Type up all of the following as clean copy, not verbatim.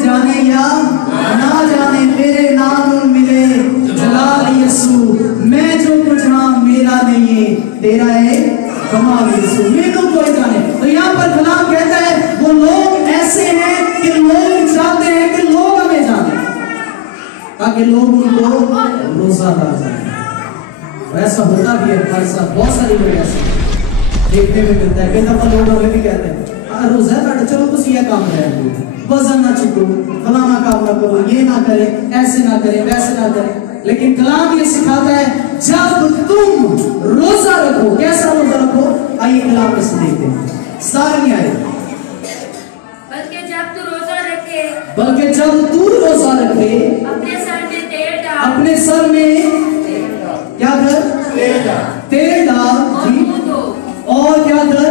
जाने या ना जाने, तेरे नाम मिले जलाल यीशु, मैं जो कुछ हाँ मेरा नहीं है, तेरा है कमाल यीशु, मैं तो कोई जाने। तो यहाँ पर कलाम कहता है वो लोग ऐसे हैं कि लोग चाहते हैं कि लोग हमें जाने, ताकि लोग उनको रोजादार जाने। ऐसा होता भी है हमारे साथ, बहुत सारे लोग ऐसे देखने में मिलता है। कई दफा लोग हमें भी कहते हैं रोजा काटो, चलो कुछ ये काम है, वजन ना चुको, फलाना काम ना करो, ये ना करें, ऐसे ना करें, वैसे ना करें। लेकिन कलाम ये सिखाता है जब तुम रोजा रखो, कैसा रोजा रखो, आइए कलाम में से देखते हैं। सारी आए बल्कि जब तू रोजा रखे, बल्कि जब तू रोजा रखे, अपने सर में तेल डाल, अपने सर में क्या कर, तेल डाल जी, और क्या कर,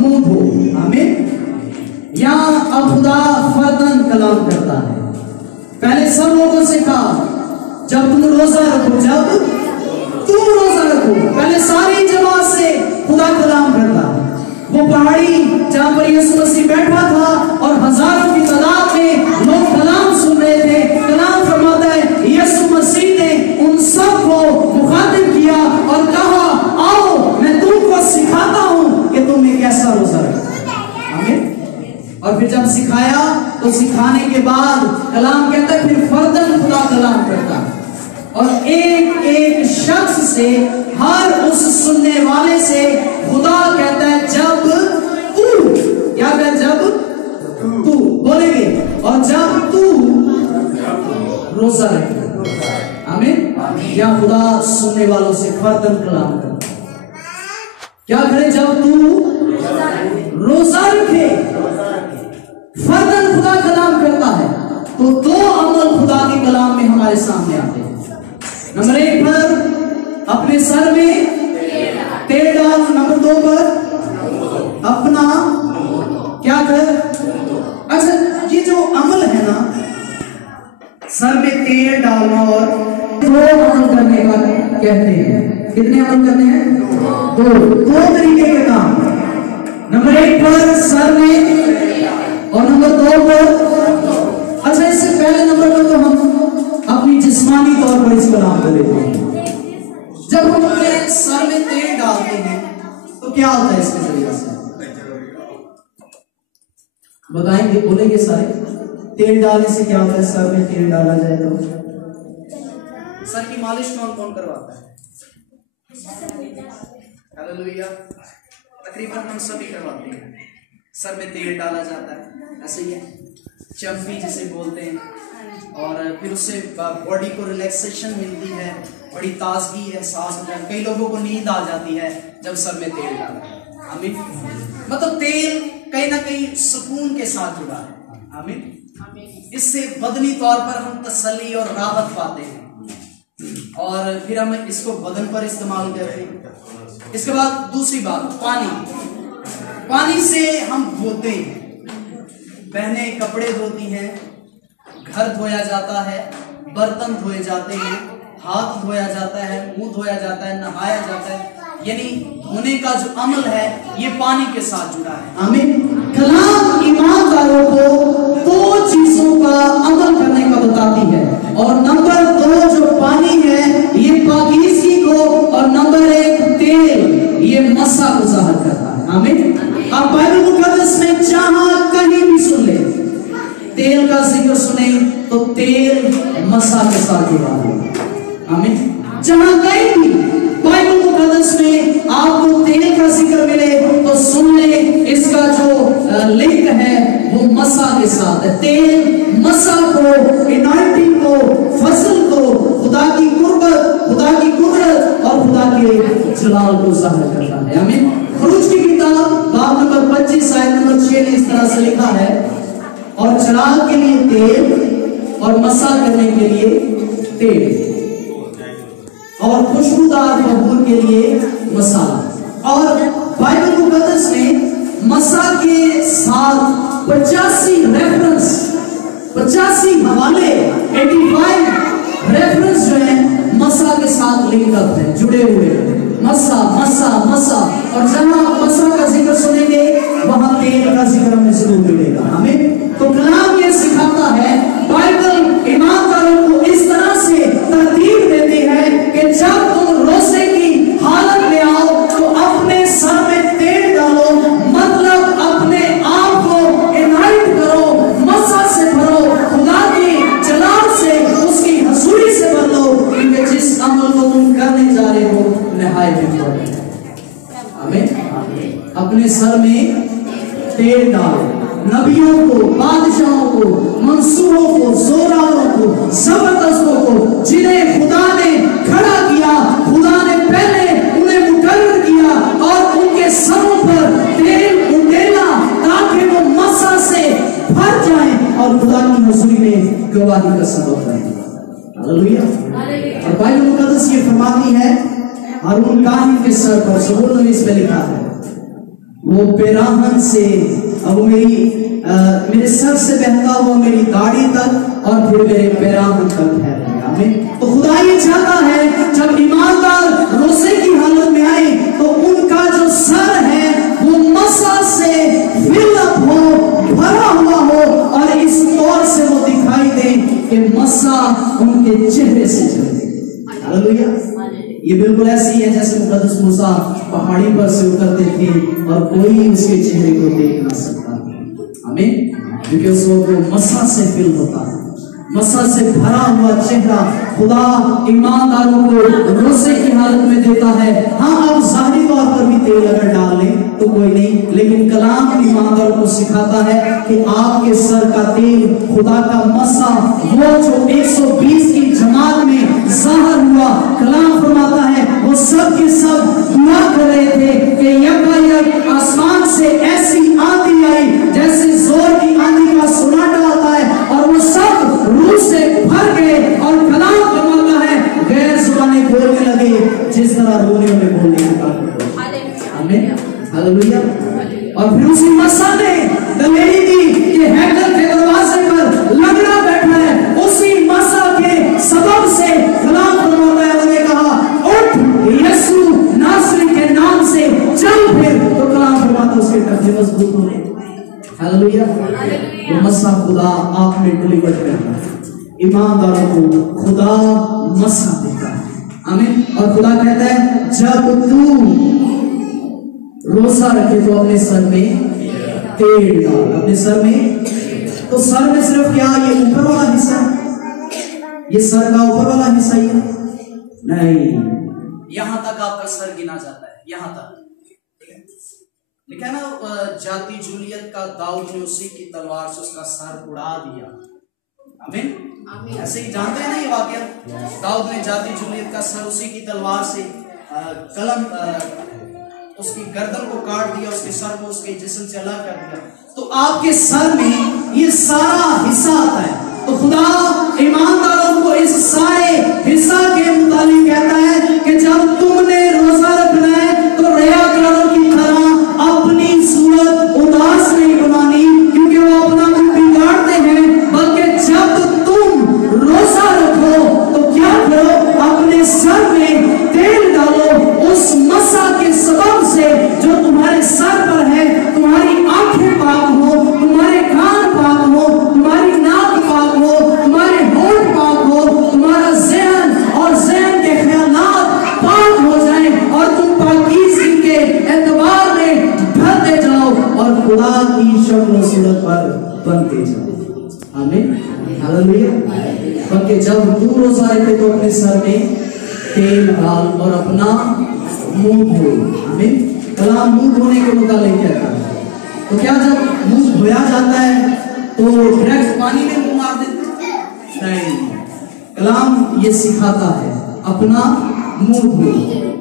मुंह धो। आमीन। यहाँ अब खुदा फर्दन कलाम करता है। पहले सब लोगों से कहा जब तुम रोजा रखो, जब तुम रोजा रखो, पहले सारी जमात से खुदा कलाम करता है। वो पहाड़ी जहां पर यीशु मसीह बैठा था और हजारों की तादाद में लोग कलाम सुन रहे थे, कलाम फरमाता है यीशु मसीह ने उन सबको मुखातिब किया और कहा आओ मैं तुमको सिखाता हूं कि तुम एक ऐसा रोजा रखो। आमीन। और फिर जब सिखाया तो सिखाने के बाद कलाम कहता है फिर फर्दन खुदा कलाम करता है और एक एक शख्स से, हर उस सुनने वाले से खुदा कहता है जब तू, क्या कहता है, जब तू बोलेंगे, और जब तू रोजा रखे। आमीन। या खुदा सुनने वालों से फर्दन कलाम करता है, क्या करे, जब तू रोजा रखे, फर्दन खुदा कलाम करता है। तो दो अमल खुदा के कलाम में हमारे सामने आते हैं। नंबर 1 पर अपने सर में तेल डाल, नंबर 2 पर अपना क्या कर। अच्छा, ये जो अमल है ना, सर में तेल डालना और 2 अमल करने का कहते हैं। कितने अमल करने हैं? 2 तरीके के काम। नंबर 1 पर सर में और नंबर 2 पर। अच्छा, इससे पहले नंबर पर तो हम अपनी जिस्मानी तौर पर इस कलाम को लेते हैं। जब हम अपने सर में तेल डालते हैं तो क्या होता है इसके जरिए से, बताएंगे, बोलेंगे सारे। तेल डालने से क्या होता है, सर में तेल डाला जाए तो सर की मालिश कौन कौन करवाता है? हालेलुया। तकरीबन हम सभी करवाते हैं। सर में तेल डाला जाता है, ऐसे ही है, चम्पी जिसे बोलते हैं, और फिर उससे बॉडी को रिलैक्सेशन मिलती है, बड़ी ताजगी एहसास होता है। कई लोगों को नींद आ जाती है जब सर में तेल डालते हैं। आमीन। मतलब तेल कहीं ना कहीं सुकून के साथ जुड़ा है। आमीन। इससे बदनी तौर पर हम तसल्ली और राहत पाते हैं, और फिर हम इसको बदन पर इस्तेमाल करते हैं। इसके बाद दूसरी बात, पानी से हम धोते हैं। बहनें कपड़े धोती हैं, घर धोया जाता है, बर्तन धोए जाते हैं, हाथ धोया जाता है, मुंह धोया जाता है, नहाया जाता है। यानी धोने का जो अमल है ये पानी के साथ जुड़ा है। आमीन। कलाम ईमानदारों को 2 चीजों का अमल करने का बताती है, और नंबर 2 जो पानी है ये पाकीज़गी को, और नंबर 1 तेल ये मसा को ज़ाहिर करता है। आमीन। आप बाइबल मुकद्दस में जहां कहीं भी सुन ले, तेल का जिक्र सुने तो तेल मसा के साथ जुड़ा है। आमीन। जहां कहीं भी बाइबल मुकद्दस में आपको तेल का जिक्र मिले तो सुन ले, इसका जो लिंक है वो मसा के साथ है। तेल मसा को, एनॉइंटिंग को, फजल को, खुदा की कुर्बत, खुदा की कुदरत और खुदा के जलाल को ज़ाहिर करता है। आमीन। खरूज की किताब बाब नंबर 25 आयत नंबर 6 में इस तरह से लिखा है, और चिराग के लिए तेल और मसा करने के लिए तेल और खुशबूदार बबूर के लिए मसाला। और बाइबल मुकद्दस में मसा के साथ 85 रेफरेंस, 85 हवाले, 85 रेफरेंस जो है मसा के साथ लिंक अप है, जुड़े हुए हैं। मसा मसा मसा, और जहां मसा का जिक्र सुनेंगे वहां तेल का जिक्र हमें जरूर मिलेगा। हमें तो कलाम ये सिखा और खुदा की हजूरी में गवाही का सबब बने। हालेलुया। और बाइबल मुकद्दस ये फरमाती है हारून काहिन के सर पर, ज़बूर नवीस में लिखा है, वो पेराहन से अब मेरे सर से बहता हुआ मेरी दाढ़ी तक और फिर मेरे पेराहन तक है। तो खुदा ये चाहता है जब ईमानदार रोजे की हालत में आए तो उनका जो सर है वो मसा से फिल अप हो, भरा हुआ हो, और इस तौर से वो दिखाई दे कि मसा उनके चेहरे से चले। हालेलुया। ये बिल्कुल ऐसी है जैसे मुकद्दस मूसा पहाड़ी पर से उतरते थे और कोई उसके चेहरे को देख ना सकता। आमीन। क्योंकि उसको मसा से फिल होता है, मसा से भरा हुआ चेहरा खुदा ईमानदारों को रोजे की हालत में देता है। हाँ, आप ज़ाहिरी तौर पर भी तेल अगर डाल लें तो कोई नहीं, लेकिन कलाम ईमानदारों को सिखाता है कि आपके सर का तेल खुदा का मसा, वो जो 120 की जमात में ज़ाहिर हुआ, कलाम फरमाता है वो सब के सब दुआ कर रहे थे कि यकायक आसमान से ऐसी आंधी आई जैसे जोर की आंधी का सुनाटा आता है, और वो सब रूह से भर गए और कलाम फरमाता है गैर ज़ुबानें बोलने लगे जिस तरह रोने में बोलने लगा। आमीन। हालेलुया। और फिर उसी मसा ने दलेरी दी कि हैकल के दरवाजे पर लगड़ा बैठा है, उसी मसा के सबब से कलाम फरमाता है, उन्होंने कहा उठ यीशु नासरी के नाम से चल फिर, तो कलाम फरमाता उसके टखने मजबूत होने। हालेलुया। वो मसा खुदा आप में डिलीवर करता है, ईमानदारों को खुदा मसा देता है। आमीन। और खुदा कहता है जब तू रोजा रखे तो अपने सर में तेल डाल, अपने सर में। तो सर में सिर्फ क्या ये ऊपर वाला हिस्सा, ये सर का ऊपर वाला हिस्सा ही है? नहीं, यहां तक आपका सर गिना जाता है, यहां तक। लिखा है ना जाति जूलियत का दाऊद ने उसी की तलवार से उसका सर उड़ा दिया। आमीन। ऐसे ही जानते हैं ना ये वाकया, दाऊद ने जाति जूलियत का सर उसी की तलवार से कलम उसकी गर्दन को काट दिया, उसके सर को उसके जिस्म से अलग कर दिया। तो आपके सर में ये सारा हिस्सा आता है। तो खुदा ईमानदारों को इस सारे हिस्सा के मुताबिक कहता है कि जब तुमने रोजा रखना है तो रियाकारों की तरह अपनी सूरत उदास नहीं बनानी, क्योंकि वो अपना मुंह बिगाड़ते हैं, बल्कि जब तुम रोजा रखो तो क्या करो, अपने सर में तेल डालो उस मसा के सबब से जो तुम्हारे सर पर है। तुम्हारी आंखें पाक हो, तुम्हारे कान पाक हो, तुम्हारी नाक पाक हो, तुम्हारे होंठ पाक हो, तुम्हारा ज़हन और ज़हन के ख्यालात पाक हो जाएं और तुम पाकीज़गी के एतबार में ढलते जाओ और खुदा की शक्ल सूरत पर बनते जाओ। आमीन। हालेलुया। बल्कि जब तू रोजा रखे तो अपने सर में तेल डाल और अपना मुंह धो। आमीन। कलाम मुंह धोने के मुताबिक कहता है। तो क्या जब मुंह धोया जाता है तो डायरेक्ट पानी में मुंह मार देते? नहीं, कलाम ये सिखाता है अपना मुंह धो।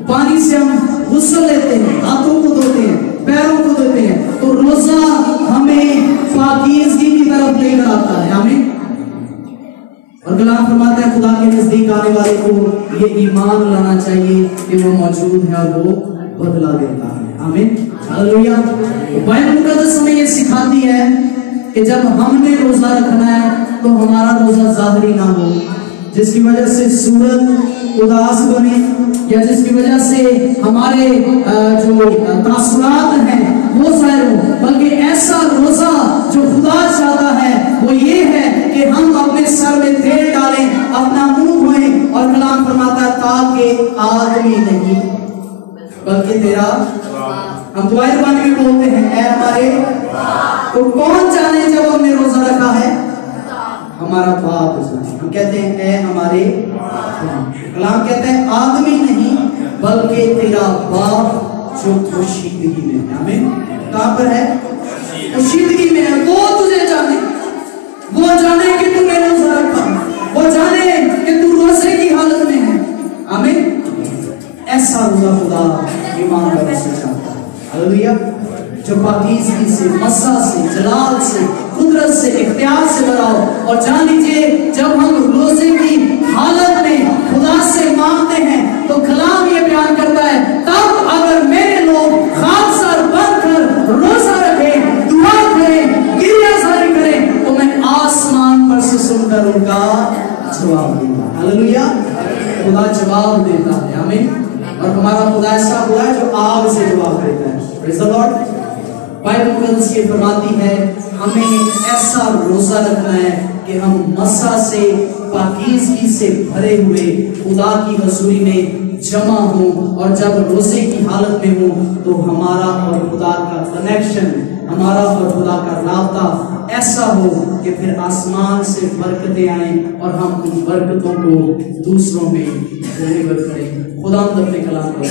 पानी से हम गुस्ल लेते हैं, हाथों को धोते हैं, पैरों को धोते हैं, तो रोजा हमें पाकीज़गी की तरफ लेकर आता है। आमीन। और कलाम फरमाता है खुदा के नजदीक आने वाले को ये ईमान लाना चाहिए कि वो मौजूद है और वो बदला देता है। आमीन। हालेलुया। बाइबल मुकद्दस हमें ये सिखाती है कि जब हमने रोजा रखना है तो हमारा रोजा ज़ाहिरी ना हो, जिसकी वजह से सूरत उदास बने या जिसकी वजह से हमारे जो तासुरात हैं वो ज़ाहिर हो, बल्कि ऐसा रोजा जो खुदा चाहता है वो ये है कि हम अपने सर में तेल डालें, अपना मुंह धोएं, और कलाम फरमाता है ताकि आदमी नहीं बल्कि तेरा, हम दुआ पानी में बोलते हैं ऐ हमारे, तो कौन जाने जब हमने रोजा रखा है? हमारा बाप जाने। हम कहते हैं ऐ हमारे बाप। कलाम कहते हैं आदमी नहीं बल्कि तेरा बाप जो पोशीदगी में है। आमीन। कहां पर है? पोशीदगी में है। वो तुझे जाने, वो जाने कि तूने रोजा रखा, वो जाने कि तू रोजे की हालत में है। आमीन। ऐसा रोजा खुदा ईमानदारों से चाहता है। हालेलुया। जो पाकीज़गी से, मसा से, जलाल से, कुदरत से, इख्तियार से भरा से सुनकर उनका जवाब देगा। हालेलुया, खुदा जवाब देता है, आमीन। और हमारा खुदा ऐसा हुआ है जो आग से जवाब देता है। Praise the Lord. बाइबल मुकद्दस ये फरमाती है हमें ऐसा रोजा रखना है कि हम मसा से पाकीज़गी से भरे हुए खुदा की हजूरी में जमा हो, और जब रोजे की हालत में हो तो हमारा और खुदा का कनेक्शन, हमारा और खुदा का राब्ता ऐसा हो कि फिर आसमान से बरकतें आएं और हम उन बरकतों को दूसरों में डिलीवर करें। खुदा अपने कलाम को